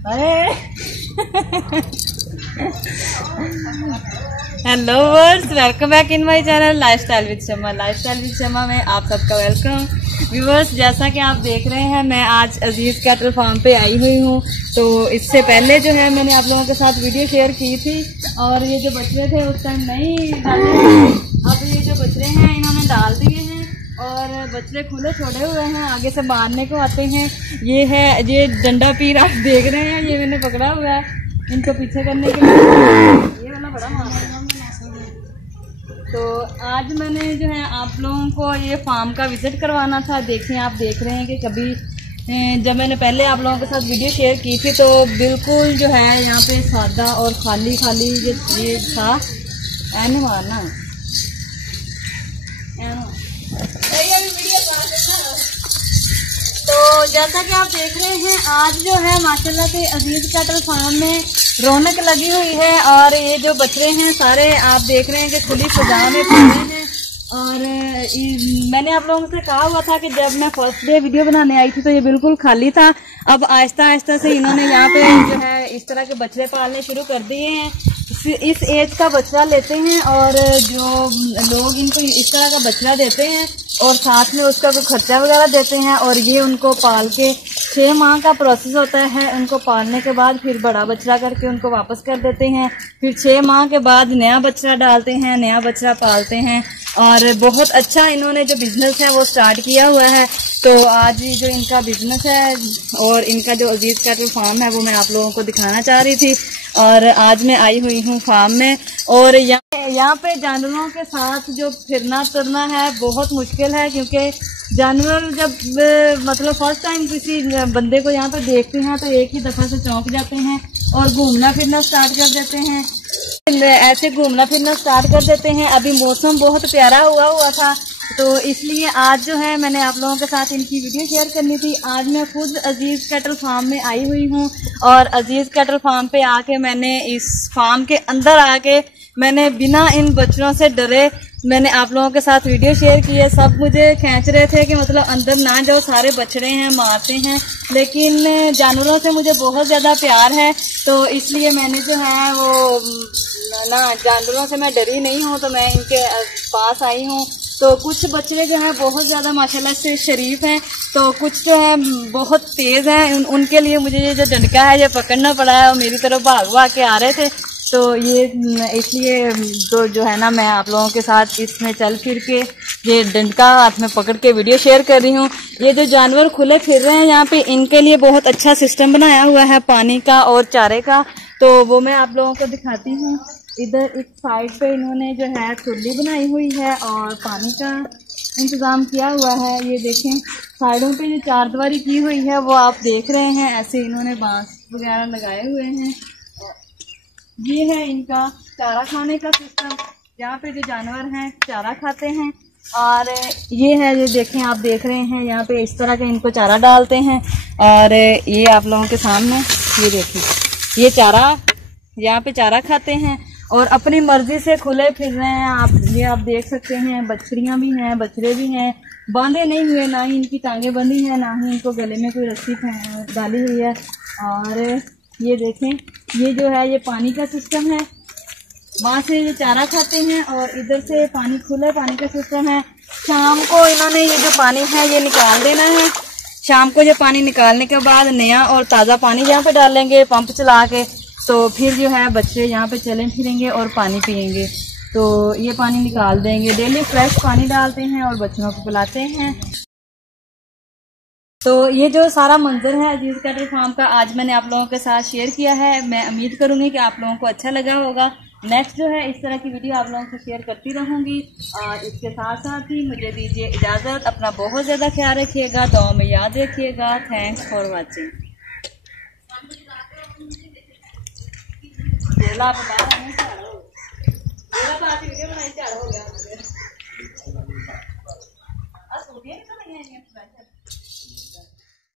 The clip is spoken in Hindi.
Hello viewers, welcome back in my channel lifestyle with Shama. Lifestyle with Shama में आप सबका वेलकम। व्यूअर्स, जैसा कि आप देख रहे हैं, मैं आज अजीज कैटल फार्म पे आई हुई हूँ। तो इससे पहले जो है मैंने आप लोगों के साथ वीडियो शेयर की थी और ये जो बछड़े थे उस टाइम नहीं डाले। अब ये जो बछड़े हैं इन्होंने डाल दिए हैं और बछड़े खुले छोड़े हुए हैं, आगे से मारने को आते हैं। ये है ये डंडा पीर आप देख रहे हैं, ये मैंने पकड़ा हुआ है इनको पीछे करने के लिए। ये वाला बड़ा मार है। तो आज मैंने जो है आप लोगों को ये फार्म का विजिट करवाना था। देखें, आप देख रहे हैं कि कभी जब मैंने पहले आप लोगों के साथ वीडियो शेयर की थी तो बिल्कुल जो है यहाँ पे सादा और खाली खाली ये था। एन मारना तो जैसा कि आप देख रहे हैं, आज जो है माशाल्लाह से अजीज कैटल फार्म में रौनक लगी हुई है। और ये जो बछड़े हैं सारे आप देख रहे हैं कि खुली फजा में खड़े हैं। और मैंने आप लोगों से कहा हुआ था कि जब मैं फर्स्ट डे वीडियो बनाने आई थी तो ये बिल्कुल खाली था। अब आहिस्ता आहिस्ता से इन्होंने यहाँ पे जो है इस तरह के बछड़े पालने शुरू कर दिए हैं। इस एज का बछड़ा लेते हैं और जो लोग इनको इस तरह का बछड़ा देते हैं और साथ में उसका कोई खर्चा वगैरह देते हैं और ये उनको पाल के 6 माह का प्रोसेस होता है। उनको पालने के बाद फिर बड़ा बछड़ा करके उनको वापस कर देते हैं। फिर 6 माह के बाद नया बछड़ा डालते हैं, नया बछड़ा पालते हैं। और बहुत अच्छा इन्होंने जो बिजनेस है वो स्टार्ट किया हुआ है। तो आज जो इनका बिजनेस है और इनका जो अजीज कैटल फार्म है वो मैं आप लोगों को दिखाना चाह रही थी। और आज मैं आई हुई हूँ फार्म में और यहाँ पे जानवरों के साथ जो फिरना तुरना है बहुत मुश्किल है, क्योंकि जानवर जब मतलब फर्स्ट टाइम किसी बंदे को यहाँ पे देखते हैं तो एक ही दफ़ा से चौंक जाते हैं और घूमना फिरना स्टार्ट कर देते हैं। ऐसे घूमना फिरना स्टार्ट कर देते हैं। अभी मौसम बहुत प्यारा हुआ था तो इसलिए आज जो है मैंने आप लोगों के साथ इनकी वीडियो शेयर करनी थी। आज मैं खुद अजीज कैटल फार्म में आई हुई हूँ और अजीज कैटल फार्म पे आके मैंने इस फार्म के अंदर आके मैंने बिना इन बच्चों से डरे मैंने आप लोगों के साथ वीडियो शेयर की है। सब मुझे खींच रहे थे कि मतलब अंदर ना जाओ, सारे बछड़े हैं मारते हैं, लेकिन जानवरों से मुझे बहुत ज़्यादा प्यार है तो इसलिए मैंने जो है वो ना जानवरों से मैं डरी नहीं हूँ। तो मैं इनके पास आई हूँ। तो कुछ बच्चे जो हैं बहुत ज़्यादा माशाल्लाह से शरीफ हैं, तो कुछ जो है बहुत तेज़ हैं। उनके लिए मुझे ये जो डंडा है ये पकड़ना पड़ा है और मेरी तरफ भाग के आ रहे थे। तो ये इसलिए तो जो है ना मैं आप लोगों के साथ इसमें चल फिर के ये डंडा हाथ में पकड़ के वीडियो शेयर कर रही हूँ। ये जो जानवर खुले फिर रहे हैं यहाँ पे, इनके लिए बहुत अच्छा सिस्टम बनाया हुआ है पानी का और चारे का। तो वो मैं आप लोगों को दिखाती हूँ। इधर एक साइड पे इन्होंने जो है खुली बनाई हुई है और पानी का इंतज़ाम किया हुआ है। ये देखें, साइडों पे जो चारदीवारी की हुई है वो आप देख रहे हैं। ऐसे इन्होंने बांस वगैरह लगाए हुए हैं। ये है इनका चारा खाने का सिस्टम, यहाँ पे जो जानवर हैं चारा खाते हैं। और ये है, ये देखें, आप देख रहे हैं यहाँ पे इस तरह का इनको चारा डालते हैं। और ये आप लोगों के सामने ये देखिए, ये चारा यहाँ पे चारा खाते हैं और अपनी मर्जी से खुले फिर रहे हैं। ये आप देख सकते हैं, बछड़ियाँ भी हैं, बछड़े भी हैं, बांधे नहीं हुए, ना ही इनकी टांगें बंधी हैं, ना ही इनको गले में कोई रस्सी डाली हुई है। और ये देखें, ये जो है ये पानी का सिस्टम है, वहाँ से ये चारा खाते हैं और इधर से पानी खुला पानी का सिस्टम है। शाम को इन्होंने ये जो पानी है ये निकाल देना है। शाम को ये पानी निकालने के बाद नया और ताज़ा पानी यहाँ पे डालेंगे पंप चला के। तो फिर जो है बच्चे यहाँ पे चलें फिरेंगे और पानी पियेंगे। तो ये पानी निकाल देंगे, डेली फ्रेश पानी डालते हैं और बच्चों को पिलाते हैं। तो ये जो सारा मंजर है अजीज कैटल फार्म का आज मैंने आप लोगों के साथ शेयर किया है। मैं उम्मीद करूंगी कि आप लोगों को अच्छा लगा होगा। नेक्स्ट जो है इस तरह की वीडियो आप लोगों से शेयर करती रहूंगी। और इसके साथ साथ ही मुझे दीजिए इजाज़त। अपना बहुत ज़्यादा ख्याल रखिएगा, दुआ में याद रखिएगा। Thanks for watching.